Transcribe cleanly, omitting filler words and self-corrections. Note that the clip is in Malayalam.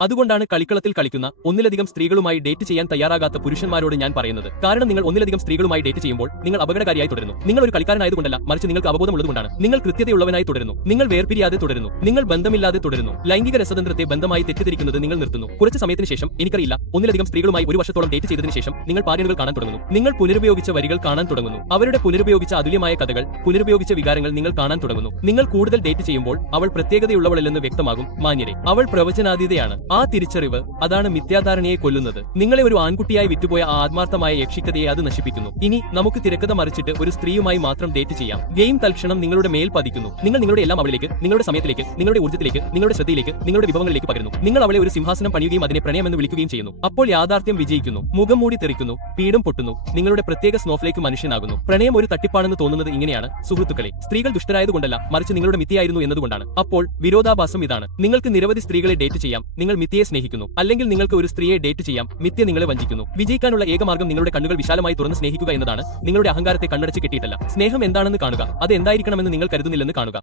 അതുകൊണ്ടാണ് കളിക്കളത്തിൽ കളിക്കുന്ന ഒന്നിലധികം സ്ത്രീകളുമായി ഡേറ്റ് ചെയ്യാൻ തയ്യാറാകാത്ത പുരുഷന്മാരോട് ഞാൻ പറയുന്നത്. കാരണം നിങ്ങൾ ഒന്നിലധികം സ്ത്രീകളുമായി ഡേറ്റ് ചെയ്യുമ്പോൾ നിങ്ങൾ അപകടകാരിയായി തുടരുന്നു. നിങ്ങൾ ഒരു കളിക്കാരനായതുകൊണ്ടല്ല, മറിച്ച് നിങ്ങൾക്ക് അവബോധമുള്ളതുകൊണ്ടാണ്. നിങ്ങൾ കൃത്യതയുള്ളവനായി തുടരുന്നു. നിങ്ങൾ വേർപിരിയാതെ തുടരുന്നു. നിങ്ങൾ ബന്ധമില്ലാതെ തുടരുന്നു. ലൈംഗിക രസതന്ത്രത്തെ ബന്ധമായി തെറ്റിദ്ധരിക്കുന്നത് നിങ്ങൾ നിർത്തുന്നു. കുറച്ച് സമയത്തിന് ശേഷം എനിക്കറിയില്ല, ഒന്നിലധികം സ്ത്രീകളുമായി ഒരു വർഷത്തോളം ഡേറ്റ് ചെയ്തതിനു ശേഷം നിങ്ങൾ പാറ്റേണുകൾ കാണാൻ തുടങ്ങുന്നു. നിങ്ങൾ പുനരുപയോഗിച്ച വരികൾ കാണാൻ തുടങ്ങുന്നു. അവരുടെ പുനരുപയോഗിച്ച അതുല്യമായ കഥകൾ, പുനരുപയോഗിച്ച വികാരങ്ങൾ നിങ്ങൾ കാണാൻ തുടങ്ങുന്നു. നിങ്ങൾ കൂടുതൽ ഡേറ്റ് ചെയ്യുമ്പോൾ അവൾ പ്രത്യേകതയുള്ളവളല്ലെന്ന് വ്യക്തമാകും. മാന്യരെ, അവൾ പ്രവചനാതീതയാണ്. ആ തിരിച്ചറിവ് അതാണ് മിഥ്യാധാരണയെ കൊല്ലുന്നത്. നിങ്ങളെ ഒരു ആൺകുട്ടിയായി വിറ്റുപോയ ആ ആത്മാർത്ഥമായ യക്ഷിക്കതയെ അത് നശിപ്പിക്കുന്നു. ഇനി നമുക്ക് തിരക്കഥ മറിച്ചിട്ട് ഒരു സ്ത്രീയുമായി മാത്രം ഡേറ്റ് ചെയ്യാം. ഗെയിം തൽക്ഷണം നിങ്ങളുടെ മേൽ പതിക്കുന്നു. നിങ്ങൾ നിങ്ങളുടെ എല്ലാം അവളിലേക്ക്, നിങ്ങളുടെ സമയത്തിലേക്ക്, നിങ്ങളുടെ ഊർജ്ജത്തിലേക്ക്, നിങ്ങളുടെ ശ്രദ്ധയിലേക്ക്, നിങ്ങളുടെ വിഭവങ്ങളിലേക്ക് പകരുന്നു. നിങ്ങൾ അവളെ ഒരു സിംഹാസനം പണിയുകയും അതിനെ പ്രണയമെന്ന് വിളിക്കുകയും ചെയ്യുന്നു. അപ്പോൾ യാഥാർത്ഥ്യം വിജയിക്കുന്നു. മുഖം മൂടി തെറിക്കുന്നു. പീഡം പൊട്ടുന്നു. നിങ്ങളുടെ പ്രത്യേക സ്നോഫ്ലേക്ക് മനുഷ്യനാകുന്നു. പ്രണയം ഒരു തട്ടിപ്പാണെന്ന് തോന്നുന്നത് ഇങ്ങനെയാണ് സുഹൃത്തുക്കളെ. സ്ത്രീകൾ ദുഷ്ടരായതുകൊണ്ടല്ല, മറിച്ച് നിങ്ങളുടെ മിഥ്യയായിരുന്നു എന്നതുകൊണ്ടാണ്. അപ്പോൾ വിരോധാഭാസം ഇതാണ്. നിങ്ങൾക്ക് നിരവധി സ്ത്രീകളെ ഡേറ്റ് ചെയ്യാം. നിങ്ങൾ മിഥ്യയെ സ്നേഹിക്കുന്നു. അല്ലെങ്കിൽ നിങ്ങൾക്ക് ഒരു സ്ത്രീയെ ഡേറ്റ് ചെയ്യാം. മിഥ്യ നിങ്ങളെ വഞ്ചിക്കുന്നു. വിജയിക്കാനുള്ള ഏകമാർഗം നിങ്ങളുടെ കണ്ണുകൾ വിശാലമായി തുറന്ന് സ്നേഹിക്കുക എന്നതാണ്. നിങ്ങളുടെ അഹങ്കാരത്തെ കണ്ണടച്ച് കെട്ടിയിട്ടല്ല. സ്നേഹം എന്താണെന്ന് കാണുക. അത് എന്തായിരിക്കണമെന്ന് നിങ്ങൾ കരുതുന്നില്ലെന്ന് കാണുക.